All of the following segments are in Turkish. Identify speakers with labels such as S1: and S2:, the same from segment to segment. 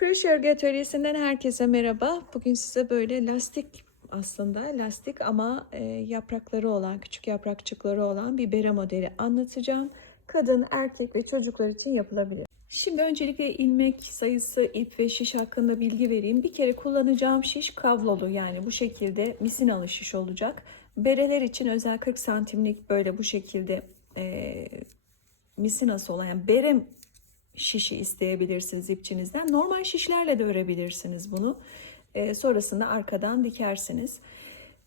S1: Crochet Örgü Atölyesi'nden herkese merhaba. Bugün size böyle lastik aslında lastik ama e, yaprakları olan, küçük yaprakçıkları olan bir bere modeli anlatacağım. Kadın, erkek ve çocuklar için yapılabilir. Şimdi öncelikle ilmek sayısı, ip ve şiş hakkında bilgi vereyim. Bir kere kullanacağım şiş kablolu yani bu şekilde misinalı şiş olacak. Bereler için özel 40 santimlik böyle bu şekilde e, misinası olan yani bere şişi isteyebilirsiniz ipçinizden. Normal şişlerle de örebilirsiniz bunu. E, sonrasında arkadan dikersiniz.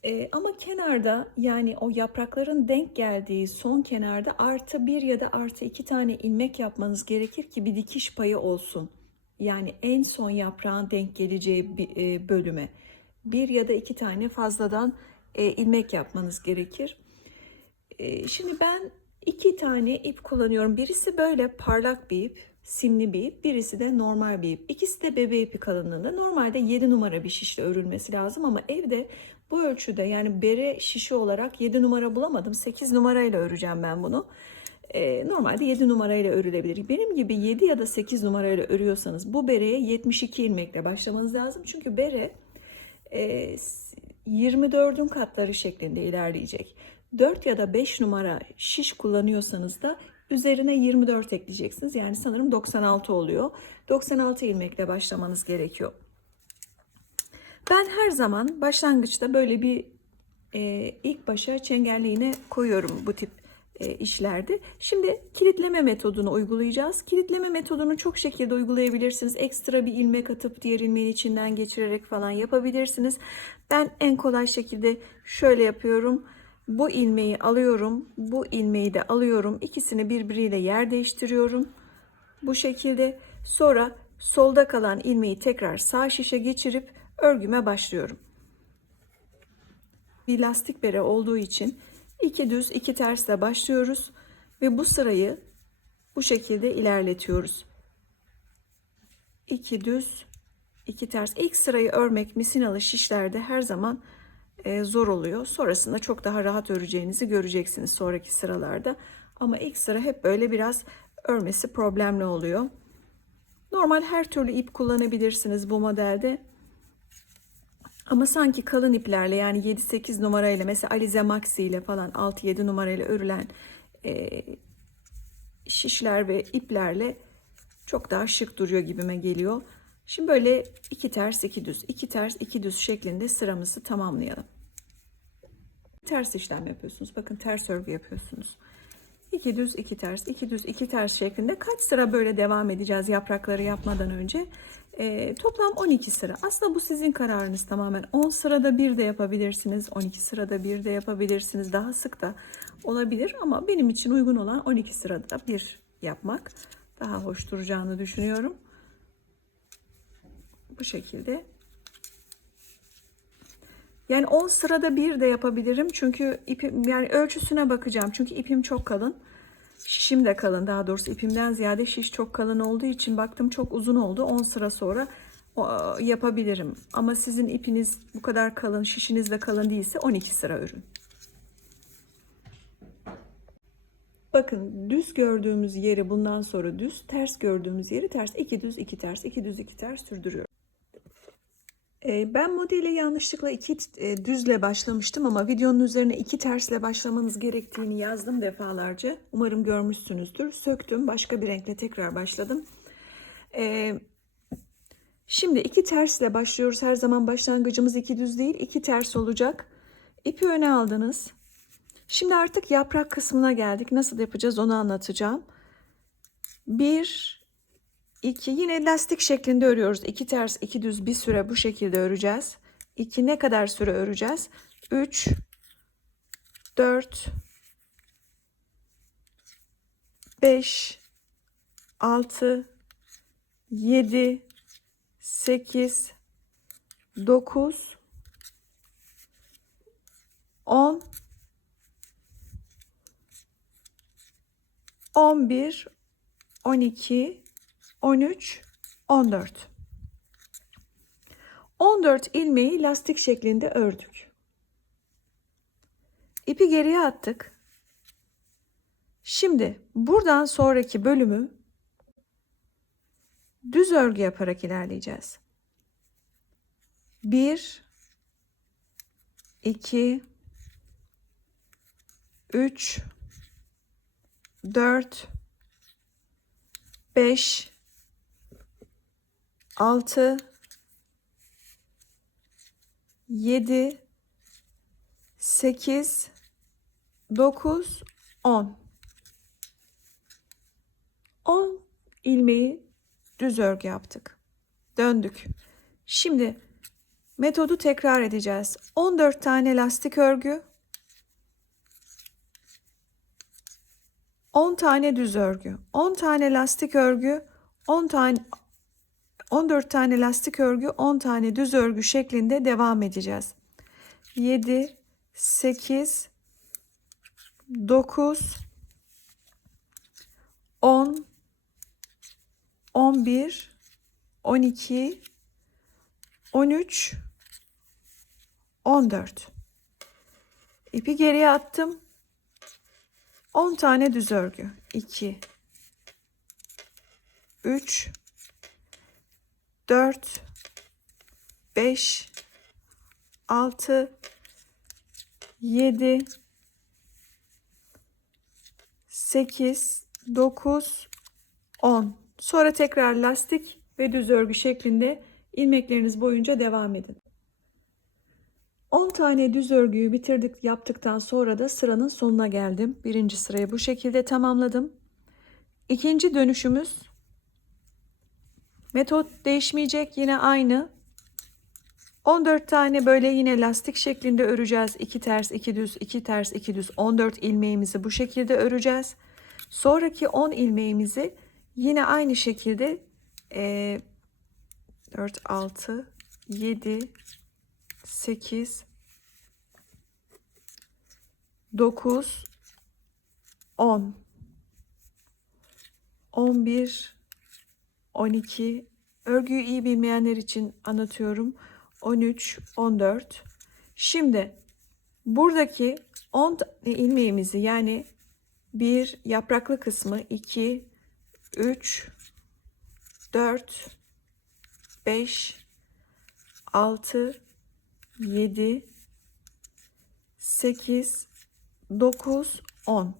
S1: E, ama kenarda yani o yaprakların denk geldiği son kenarda artı bir ya da artı iki tane ilmek yapmanız gerekir ki bir dikiş payı olsun. Yani en son yaprağın denk geleceği e, bölüme bir ya da iki tane fazladan e, ilmek yapmanız gerekir. E, şimdi ben iki tane ip kullanıyorum. Birisi böyle parlak bir ip, simli bir ip. Birisi de normal bir ip. İkisi de bebe ipi kalınlığında. Normalde 7 numara bir şişle örülmesi lazım ama evde bu ölçüde yani bere şişi olarak 7 numara bulamadım. 8 numarayla öreceğim ben bunu. Ee, normalde 7 numarayla örülebilir. Benim gibi 7 ya da 8 numarayla örüyorsanız bu bereye 72 ilmekle başlamanız lazım. Çünkü bere e, 24'ün katları şeklinde ilerleyecek. 4 ya da 5 numara şiş kullanıyorsanız da üzerine 24 ekleyeceksiniz. Yani sanırım 96 oluyor. 96 ilmekle başlamanız gerekiyor. Ben her zaman başlangıçta böyle bir e, ilk başa çengelliğine koyuyorum bu tip e, işlerde. Şimdi kilitleme metodunu uygulayacağız. Kilitleme metodunu çok şekilde uygulayabilirsiniz. Ekstra bir ilmek atıp diğer ilmeğin içinden geçirerek falan yapabilirsiniz. Ben en kolay şekilde şöyle yapıyorum. Bu ilmeği alıyorum. Bu ilmeği de alıyorum. İkisini birbiriyle yer değiştiriyorum. Bu şekilde sonra solda kalan ilmeği tekrar sağ şişe geçirip örgüme başlıyorum. Bir lastik bere olduğu için iki düz iki tersle başlıyoruz ve bu sırayı bu şekilde ilerletiyoruz. İki düz iki ters. İlk sırayı örmek misinalı şişlerde her zaman zor oluyor. Sonrasında çok daha rahat öreceğinizi göreceksiniz sonraki sıralarda. Ama ilk sıra hep böyle biraz örmesi problemli oluyor. Normal her türlü ip kullanabilirsiniz bu modelde. Ama sanki kalın iplerle yani 7-8 numarayla mesela Alize Maxi ile falan 6-7 numarayla örülen e, şişler ve iplerle çok daha şık duruyor gibime geliyor. Şimdi böyle iki ters iki düz, iki ters iki düz şeklinde sıramızı tamamlayalım. Ters işlem yapıyorsunuz. Bakın ters örgü yapıyorsunuz. İki düz, iki ters, iki düz, iki ters şeklinde kaç sıra böyle devam edeceğiz yaprakları yapmadan önce? Ee, toplam 12 sıra. Aslında bu sizin kararınız tamamen. 10 sırada bir de yapabilirsiniz. 12 sırada bir de yapabilirsiniz. Daha sık da olabilir ama benim için uygun olan 12 sırada bir yapmak daha hoş duracağını düşünüyorum. Bu şekilde. Yani 10 sırada bir de yapabilirim. Çünkü ipim yani ölçüsüne bakacağım. Çünkü ipim çok kalın. Şişim de kalın daha doğrusu ipimden ziyade şiş çok kalın olduğu için baktım çok uzun oldu. 10 sıra sonra yapabilirim. Ama sizin ipiniz bu kadar kalın, şişiniz de kalın değilse 12 sıra örün. Bakın düz gördüğümüz yeri bundan sonra düz, ters gördüğümüz yeri ters. iki düz, iki ters, iki düz, iki ters sürdürüyorum. Ee, ben modele yanlışlıkla iki e, düzle başlamıştım ama videonun üzerine iki tersle başlamanız gerektiğini yazdım defalarca. Umarım görmüşsünüzdür. Söktüm, başka bir renkle tekrar başladım. Ee, şimdi iki tersle başlıyoruz. Her zaman başlangıcımız iki düz değil, iki ters olacak. İpi öne aldınız. Şimdi artık yaprak kısmına geldik. Nasıl yapacağız onu anlatacağım. Bir, 2 yine lastik şeklinde örüyoruz. 2 ters 2 düz bir süre bu şekilde öreceğiz. 2 ne kadar süre öreceğiz? 3 4 5 6 7 8 9 10 11 12 13, 14. 14 ilmeği lastik şeklinde ördük. İpi geriye attık. Şimdi buradan sonraki bölümü düz örgü yaparak ilerleyeceğiz. 1 2 3 4 5 6 7 8 9 10 10 ilmeği düz örgü yaptık. Döndük. Şimdi metodu tekrar edeceğiz. 14 tane lastik örgü 10 tane düz örgü, 10 tane lastik örgü, 10 tane 14 tane lastik örgü, 10 tane düz örgü şeklinde devam edeceğiz. 7 8 9 10 11 12 13 14 İpi geriye attım. 10 tane düz örgü. 2 3 4 5 6 7 8 9 10 Sonra tekrar lastik ve düz örgü şeklinde ilmekleriniz boyunca devam edin. 10 tane düz örgüyü bitirdik yaptıktan sonra da sıranın sonuna geldim. Birinci sırayı bu şekilde tamamladım. İkinci dönüşümüz metot değişmeyecek yine aynı. 14 tane böyle yine lastik şeklinde öreceğiz. 2 ters 2 düz 2 ters 2 düz 14 ilmeğimizi bu şekilde öreceğiz. Sonraki 10 ilmeğimizi yine aynı şekilde e, 4 6 7 8 9 10 11 12 örgüyü iyi bilmeyenler için anlatıyorum. 13 14 şimdi buradaki 10 ilmeğimizi yani bir yapraklı kısmı 2 3 4 5 6 7 8 9 10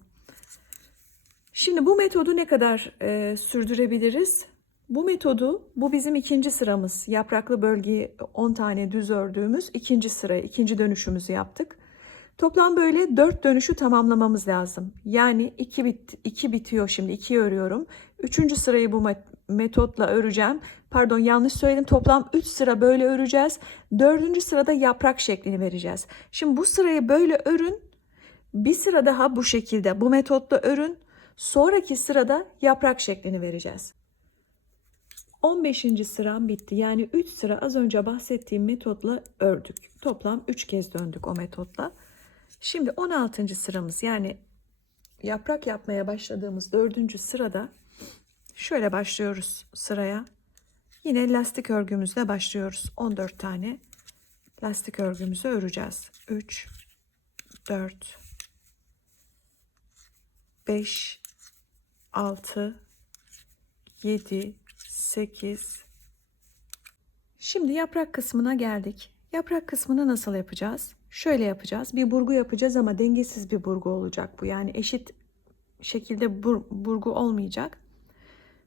S1: Şimdi bu metodu ne kadar e, sürdürebiliriz? Bu metodu, bu bizim ikinci sıramız. Yapraklı bölgeyi 10 tane düz ördüğümüz ikinci sıra, ikinci dönüşümüzü yaptık. Toplam böyle 4 dönüşü tamamlamamız lazım. Yani 2 bit, iki bitiyor şimdi, 2 örüyorum. Üçüncü sırayı bu metotla öreceğim. Pardon yanlış söyledim. Toplam 3 sıra böyle öreceğiz. Dördüncü sırada yaprak şeklini vereceğiz. Şimdi bu sırayı böyle örün. Bir sıra daha bu şekilde bu metotla örün. Sonraki sırada yaprak şeklini vereceğiz. 15. sıram bitti. Yani 3 sıra az önce bahsettiğim metotla ördük. Toplam 3 kez döndük o metotla. Şimdi 16. sıramız yani yaprak yapmaya başladığımız 4. sırada şöyle başlıyoruz sıraya. Yine lastik örgümüzle başlıyoruz. 14 tane lastik örgümüzü öreceğiz. 3 4 5 6 7 8 Şimdi yaprak kısmına geldik. Yaprak kısmını nasıl yapacağız? Şöyle yapacağız. Bir burgu yapacağız ama dengesiz bir burgu olacak bu. Yani eşit şekilde bur burgu olmayacak.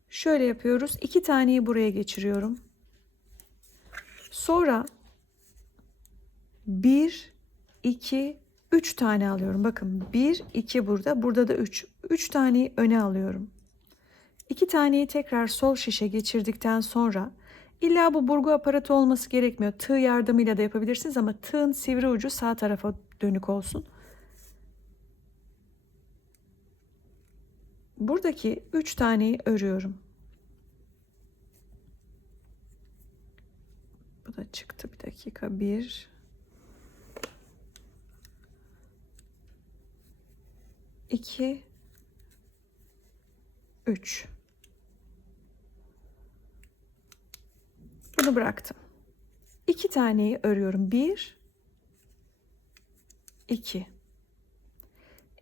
S1: Şöyle yapıyoruz. İki taneyi buraya geçiriyorum. Sonra bir, iki, üç tane alıyorum. Bakın bir, iki burada. Burada da üç. Üç taneyi öne alıyorum. İki taneyi tekrar sol şişe geçirdikten sonra illa bu burgu aparatı olması gerekmiyor. Tığ yardımıyla da yapabilirsiniz ama tığın sivri ucu sağ tarafa dönük olsun. Buradaki üç taneyi örüyorum. Bu da çıktı bir dakika. Bir. iki, üç. Bunu bıraktım. İki taneyi örüyorum. Bir, iki.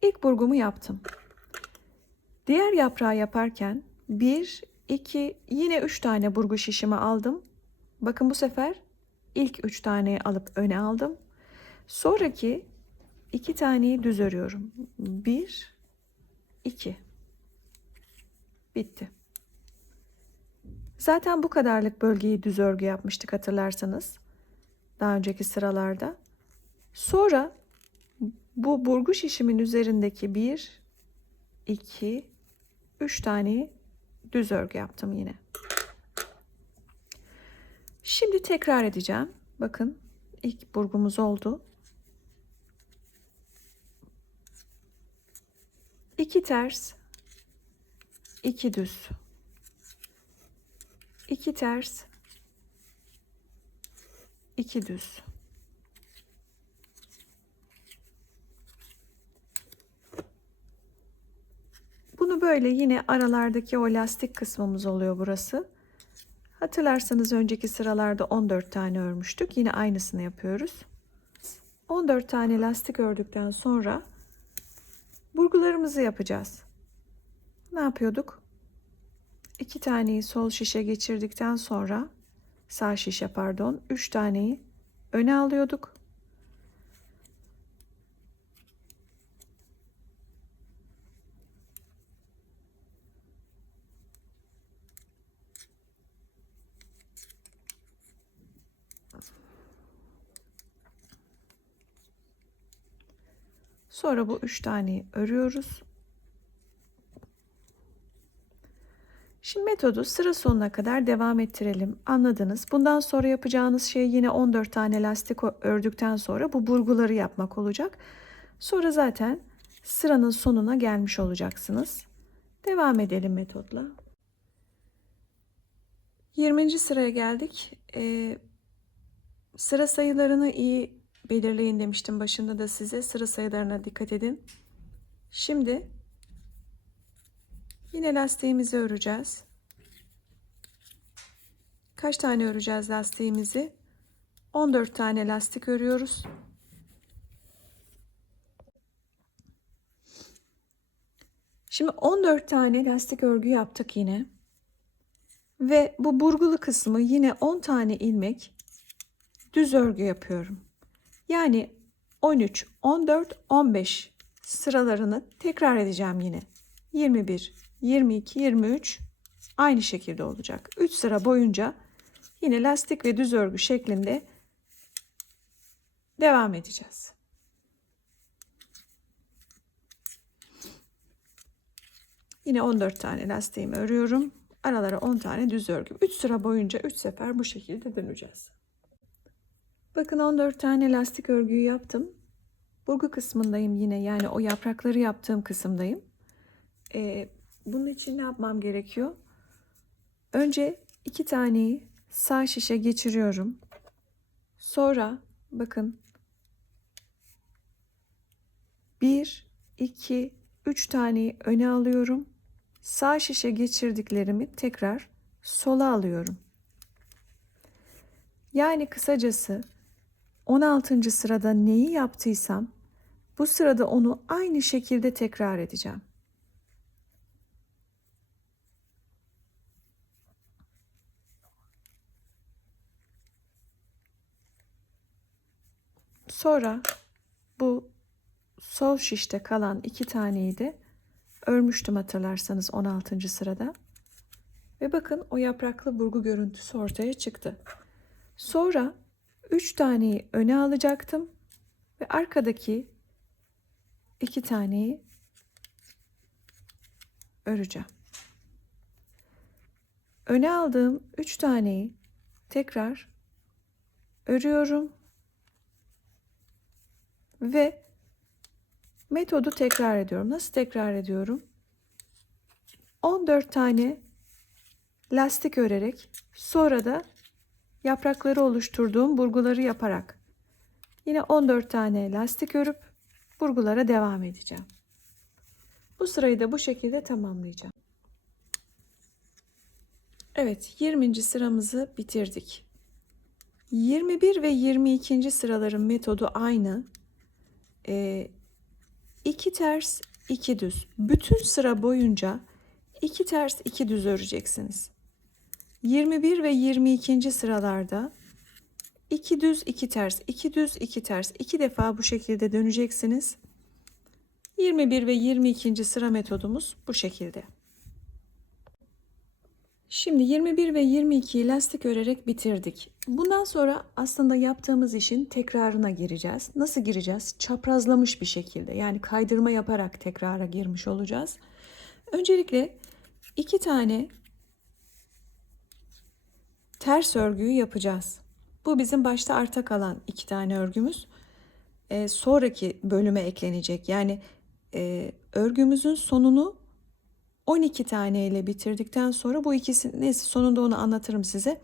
S1: İlk burgumu yaptım. Diğer yaprağı yaparken bir, 2 yine 3 tane burgu şişimi aldım. Bakın bu sefer ilk 3 taneyi alıp öne aldım. Sonraki 2 taneyi düz örüyorum. 1 2 Bitti. Zaten bu kadarlık bölgeyi düz örgü yapmıştık hatırlarsanız. Daha önceki sıralarda. Sonra bu burgu şişimin üzerindeki 1 2 3 tane düz örgü yaptım yine. Şimdi tekrar edeceğim. Bakın ilk burgumuz oldu. 2 ters 2 düz 2 ters 2 düz Bunu böyle yine aralardaki o lastik kısmımız oluyor burası. Hatırlarsanız önceki sıralarda 14 tane örmüştük. Yine aynısını yapıyoruz. 14 tane lastik ördükten sonra burgularımızı yapacağız. Ne yapıyorduk? İki taneyi sol şişe geçirdikten sonra sağ şişe pardon, üç taneyi öne alıyorduk. Sonra bu üç taneyi örüyoruz. Şimdi metodu sıra sonuna kadar devam ettirelim. Anladınız. Bundan sonra yapacağınız şey yine 14 tane lastik ördükten sonra bu burguları yapmak olacak. Sonra zaten sıranın sonuna gelmiş olacaksınız. Devam edelim metodla. 20. sıraya geldik. Ee, sıra sayılarını iyi belirleyin demiştim başında da size. Sıra sayılarına dikkat edin. Şimdi yine lastiğimizi öreceğiz. Kaç tane öreceğiz lastiğimizi? 14 tane lastik örüyoruz. Şimdi 14 tane lastik örgü yaptık yine. Ve bu burgulu kısmı yine 10 tane ilmek düz örgü yapıyorum. Yani 13, 14, 15 sıralarını tekrar edeceğim yine. 21, 22, 23 aynı şekilde olacak. 3 sıra boyunca yine lastik ve düz örgü şeklinde devam edeceğiz. Yine 14 tane lastiğimi örüyorum. Aralara 10 tane düz örgü. 3 sıra boyunca 3 sefer bu şekilde döneceğiz. Bakın 14 tane lastik örgüyü yaptım. Burgu kısmındayım yine yani o yaprakları yaptığım kısımdayım. Ee, bunun için ne yapmam gerekiyor? Önce iki taneyi sağ şişe geçiriyorum. Sonra bakın 1, 2, 3 taneyi öne alıyorum. Sağ şişe geçirdiklerimi tekrar sola alıyorum. Yani kısacası 16. sırada neyi yaptıysam bu sırada onu aynı şekilde tekrar edeceğim. Sonra bu sol şişte kalan iki taneyi de örmüştüm hatırlarsanız 16. sırada. Ve bakın o yapraklı burgu görüntüsü ortaya çıktı. Sonra 3 taneyi öne alacaktım ve arkadaki 2 taneyi öreceğim. Öne aldığım 3 taneyi tekrar örüyorum ve metodu tekrar ediyorum. Nasıl tekrar ediyorum? 14 tane lastik örerek sonra da yaprakları oluşturduğum burguları yaparak yine 14 tane lastik örüp burgulara devam edeceğim. Bu sırayı da bu şekilde tamamlayacağım. Evet 20. sıramızı bitirdik. 21 ve 22. sıraların metodu aynı. Ee, iki ters, iki düz. Bütün sıra boyunca 2 ters 2 düz öreceksiniz. 21 ve 22. sıralarda 2 düz 2 ters 2 düz 2 ters 2 defa bu şekilde döneceksiniz. 21 ve 22. sıra metodumuz bu şekilde. Şimdi 21 ve 22'yi lastik örerek bitirdik. Bundan sonra aslında yaptığımız işin tekrarına gireceğiz. Nasıl gireceğiz? Çaprazlamış bir şekilde yani kaydırma yaparak tekrara girmiş olacağız. Öncelikle iki tane ters örgüyü yapacağız. Bu bizim başta arta kalan iki tane örgümüz. Ee, sonraki bölüme eklenecek. Yani e, örgümüzün sonunu 12 tane ile bitirdikten sonra bu ikisi neyse sonunda onu anlatırım size.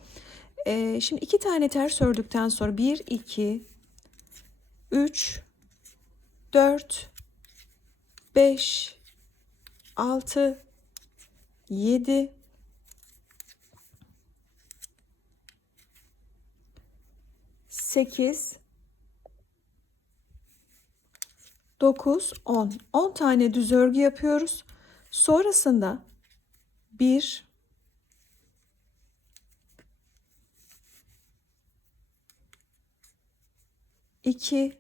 S1: Ee, şimdi iki tane ters ördükten sonra 1, 2, 3, 4, 5, 6, 7, 8, 9, 10. 10 tane düz örgü yapıyoruz. Sonrasında 1 2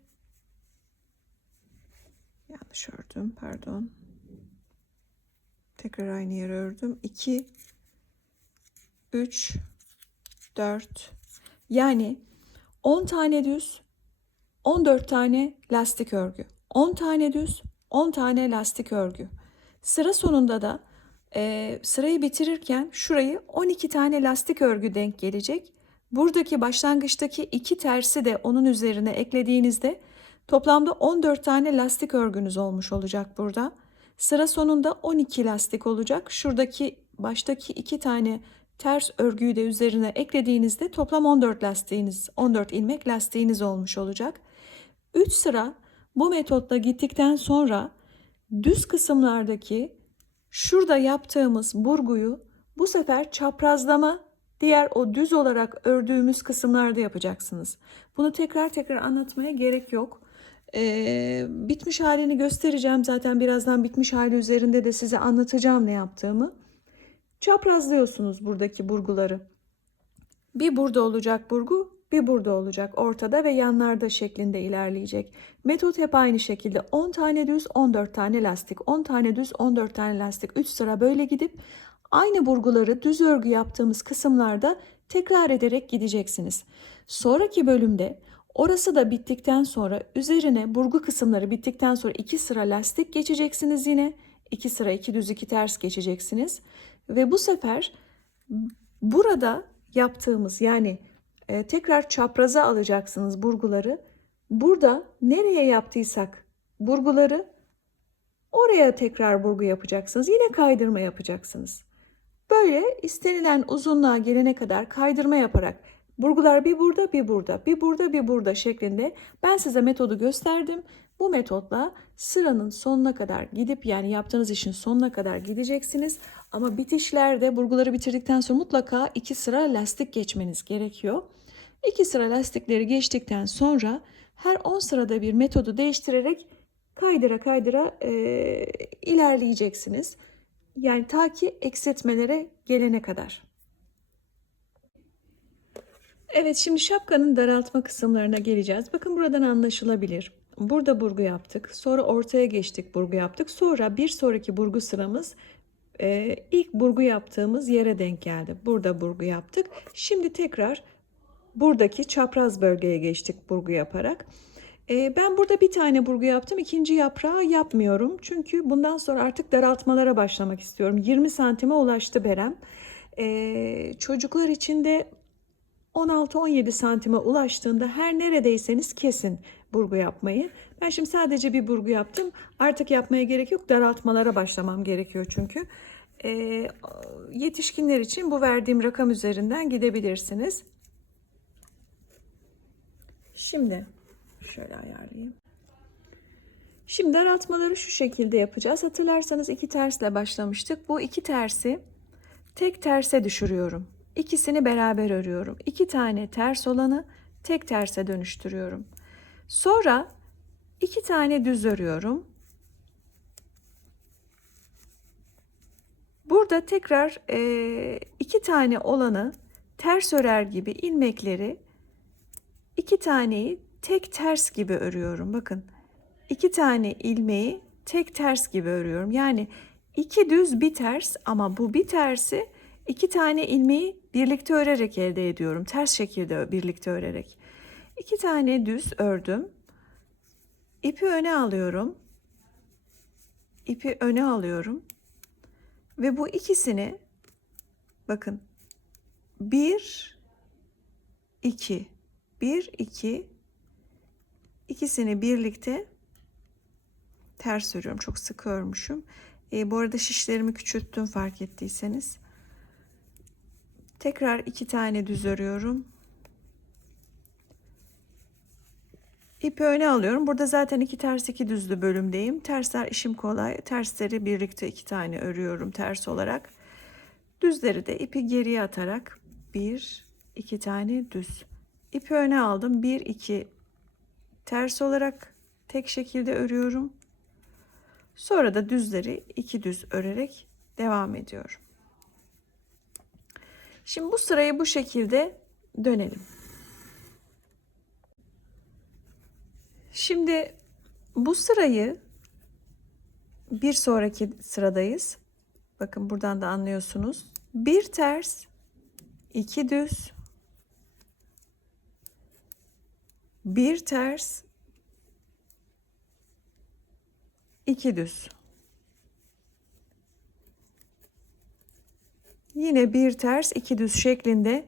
S1: yanlış ördüm pardon. Tekrar aynı yere ördüm. 2 3 4 yani 10 tane düz 14 tane lastik örgü. 10 tane düz 10 tane lastik örgü Sıra sonunda da e, sırayı bitirirken şurayı 12 tane lastik örgü denk gelecek. Buradaki başlangıçtaki iki tersi de onun üzerine eklediğinizde toplamda 14 tane lastik örgünüz olmuş olacak burada. Sıra sonunda 12 lastik olacak. Şuradaki baştaki iki tane ters örgüyü de üzerine eklediğinizde toplam 14 lastiğiniz, 14 ilmek lastiğiniz olmuş olacak. 3 sıra bu metotla gittikten sonra düz kısımlardaki şurada yaptığımız burguyu bu sefer çaprazlama diğer o düz olarak ördüğümüz kısımlarda yapacaksınız. Bunu tekrar tekrar anlatmaya gerek yok. Ee, bitmiş halini göstereceğim zaten birazdan bitmiş hali üzerinde de size anlatacağım ne yaptığımı. Çaprazlıyorsunuz buradaki burguları. Bir burada olacak burgu, bir burada olacak ortada ve yanlarda şeklinde ilerleyecek. Metot hep aynı şekilde 10 tane düz 14 tane lastik 10 tane düz 14 tane lastik 3 sıra böyle gidip aynı burguları düz örgü yaptığımız kısımlarda tekrar ederek gideceksiniz. Sonraki bölümde orası da bittikten sonra üzerine burgu kısımları bittikten sonra 2 sıra lastik geçeceksiniz yine. 2 sıra 2 düz 2 ters geçeceksiniz ve bu sefer burada yaptığımız yani e, tekrar çapraza alacaksınız burguları. Burada nereye yaptıysak burguları oraya tekrar burgu yapacaksınız. Yine kaydırma yapacaksınız. Böyle istenilen uzunluğa gelene kadar kaydırma yaparak burgular bir burada bir burada bir burada bir burada şeklinde ben size metodu gösterdim. Bu metotla sıranın sonuna kadar gidip yani yaptığınız işin sonuna kadar gideceksiniz. Ama bitişlerde burguları bitirdikten sonra mutlaka iki sıra lastik geçmeniz gerekiyor. İki sıra lastikleri geçtikten sonra her 10 sırada bir metodu değiştirerek kaydıra kaydıra e, ilerleyeceksiniz. Yani ta ki eksiltmelere gelene kadar. Evet şimdi şapkanın daraltma kısımlarına geleceğiz. Bakın buradan anlaşılabilir. Burada burgu yaptık. Sonra ortaya geçtik burgu yaptık. Sonra bir sonraki burgu sıramız e, ilk burgu yaptığımız yere denk geldi. Burada burgu yaptık. Şimdi tekrar buradaki çapraz bölgeye geçtik burgu yaparak. E, ben burada bir tane burgu yaptım. ikinci yaprağı yapmıyorum. Çünkü bundan sonra artık daraltmalara başlamak istiyorum. 20 santime ulaştı berem. E, çocuklar için de 16-17 santime ulaştığında her neredeyseniz kesin burgu yapmayı. Ben şimdi sadece bir burgu yaptım. Artık yapmaya gerek yok. Daraltmalara başlamam gerekiyor çünkü. E, yetişkinler için bu verdiğim rakam üzerinden gidebilirsiniz. Şimdi şöyle ayarlayayım. Şimdi daraltmaları şu şekilde yapacağız. Hatırlarsanız iki tersle başlamıştık. Bu iki tersi tek terse düşürüyorum. İkisini beraber örüyorum. İki tane ters olanı tek terse dönüştürüyorum. Sonra iki tane düz örüyorum. Burada tekrar e, iki tane olanı ters örer gibi ilmekleri iki taneyi tek ters gibi örüyorum. Bakın iki tane ilmeği tek ters gibi örüyorum. Yani iki düz bir ters ama bu bir tersi iki tane ilmeği birlikte örerek elde ediyorum. Ters şekilde birlikte örerek. İki tane düz ördüm. İpi öne alıyorum. İpi öne alıyorum. Ve bu ikisini bakın 1 2 1 2 ikisini birlikte ters örüyorum. Çok sık örmüşüm. E, bu arada şişlerimi küçülttüm fark ettiyseniz. Tekrar iki tane düz örüyorum. İpi öne alıyorum. Burada zaten iki ters iki düzlü bölümdeyim. Tersler işim kolay. Tersleri birlikte iki tane örüyorum ters olarak. Düzleri de ipi geriye atarak bir iki tane düz. İpi öne aldım. Bir iki ters olarak tek şekilde örüyorum. Sonra da düzleri iki düz örerek devam ediyorum. Şimdi bu sırayı bu şekilde dönelim. Şimdi bu sırayı bir sonraki sıradayız. Bakın buradan da anlıyorsunuz. Bir ters, iki düz, bir ters, iki düz. Yine bir ters, iki düz şeklinde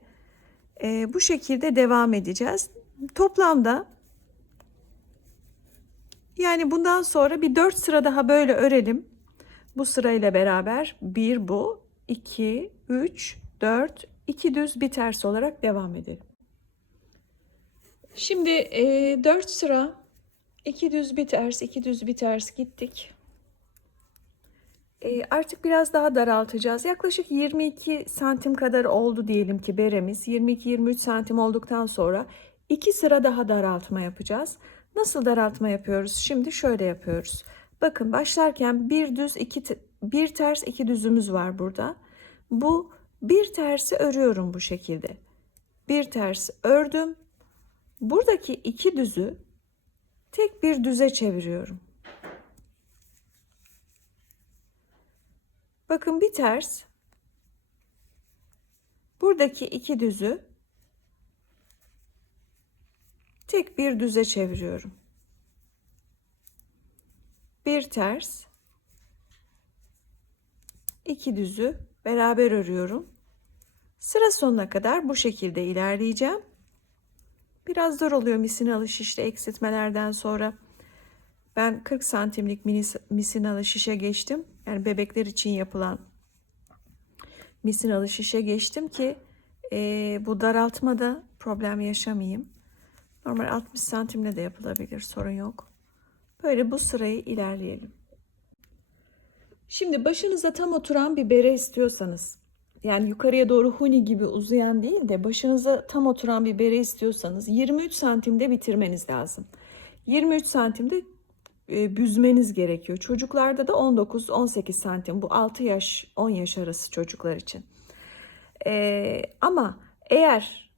S1: e, bu şekilde devam edeceğiz. Toplamda yani bundan sonra bir dört sıra daha böyle örelim. Bu sırayla beraber bir bu, iki, üç, dört, iki düz bir ters olarak devam edelim. Şimdi e, 4 sıra iki düz bir ters, iki düz bir ters gittik. E, artık biraz daha daraltacağız. Yaklaşık 22 santim kadar oldu diyelim ki beremiz. 22-23 santim olduktan sonra iki sıra daha daraltma yapacağız. Nasıl daraltma yapıyoruz? Şimdi şöyle yapıyoruz. Bakın başlarken bir düz iki bir ters iki düzümüz var burada. Bu bir tersi örüyorum bu şekilde. Bir ters ördüm. Buradaki iki düzü tek bir düze çeviriyorum. Bakın bir ters. Buradaki iki düzü tek bir düze çeviriyorum. Bir ters, iki düzü beraber örüyorum. Sıra sonuna kadar bu şekilde ilerleyeceğim. Biraz zor oluyor misinalı şişle eksiltmelerden sonra. Ben 40 santimlik misinalı şişe geçtim. Yani bebekler için yapılan misinalı şişe geçtim ki e, bu daraltmada problem yaşamayayım. Normal 60 santimle de yapılabilir sorun yok. Böyle bu sırayı ilerleyelim. Şimdi başınıza tam oturan bir bere istiyorsanız yani yukarıya doğru huni gibi uzayan değil de başınıza tam oturan bir bere istiyorsanız 23 santimde bitirmeniz lazım. 23 santimde e, büzmeniz gerekiyor. Çocuklarda da 19-18 santim bu 6 yaş 10 yaş arası çocuklar için. E, ama eğer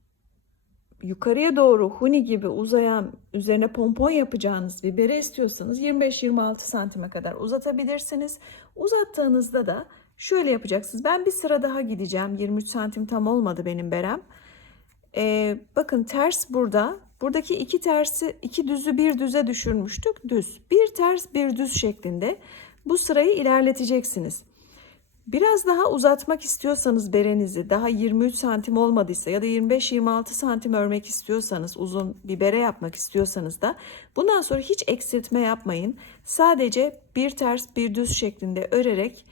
S1: yukarıya doğru huni gibi uzayan üzerine pompon yapacağınız bir bere istiyorsanız 25-26 santime kadar uzatabilirsiniz. Uzattığınızda da şöyle yapacaksınız. Ben bir sıra daha gideceğim. 23 santim tam olmadı benim berem. Ee, bakın ters burada. Buradaki iki tersi iki düzü bir düze düşürmüştük. Düz. Bir ters bir düz şeklinde bu sırayı ilerleteceksiniz. Biraz daha uzatmak istiyorsanız berenizi daha 23 santim olmadıysa ya da 25-26 santim örmek istiyorsanız uzun bir bere yapmak istiyorsanız da bundan sonra hiç eksiltme yapmayın. Sadece bir ters bir düz şeklinde örerek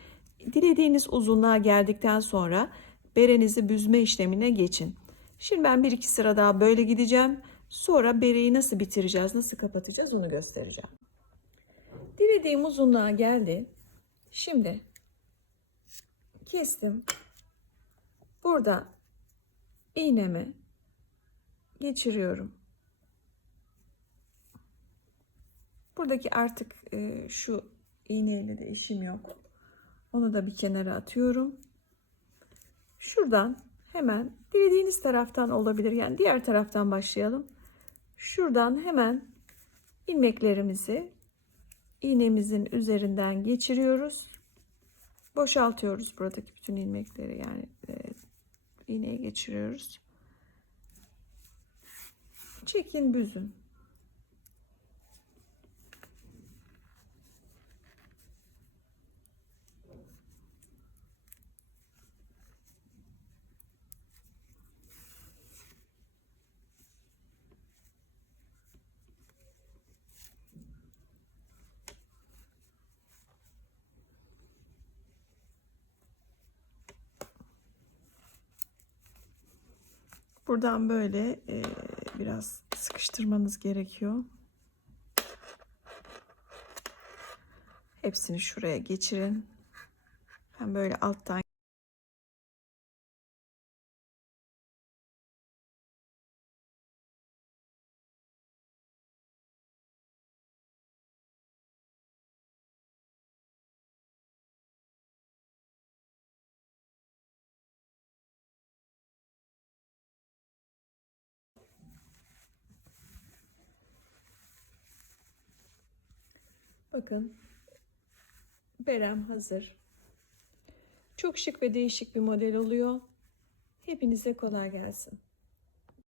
S1: dilediğiniz uzunluğa geldikten sonra berenizi büzme işlemine geçin. Şimdi ben bir iki sıra daha böyle gideceğim. Sonra bereyi nasıl bitireceğiz, nasıl kapatacağız onu göstereceğim. Dilediğim uzunluğa geldi. Şimdi kestim. Burada iğnemi geçiriyorum. Buradaki artık e, şu iğneyle de işim yok. Onu da bir kenara atıyorum. Şuradan hemen dilediğiniz taraftan olabilir. Yani diğer taraftan başlayalım. Şuradan hemen ilmeklerimizi iğnemizin üzerinden geçiriyoruz. Boşaltıyoruz buradaki bütün ilmekleri yani e, iğneye geçiriyoruz. Çekin büzün. Buradan böyle e, biraz sıkıştırmanız gerekiyor. Hepsini şuraya geçirin. Ben böyle alttan bakın berem hazır. Çok şık ve değişik bir model oluyor. Hepinize kolay gelsin.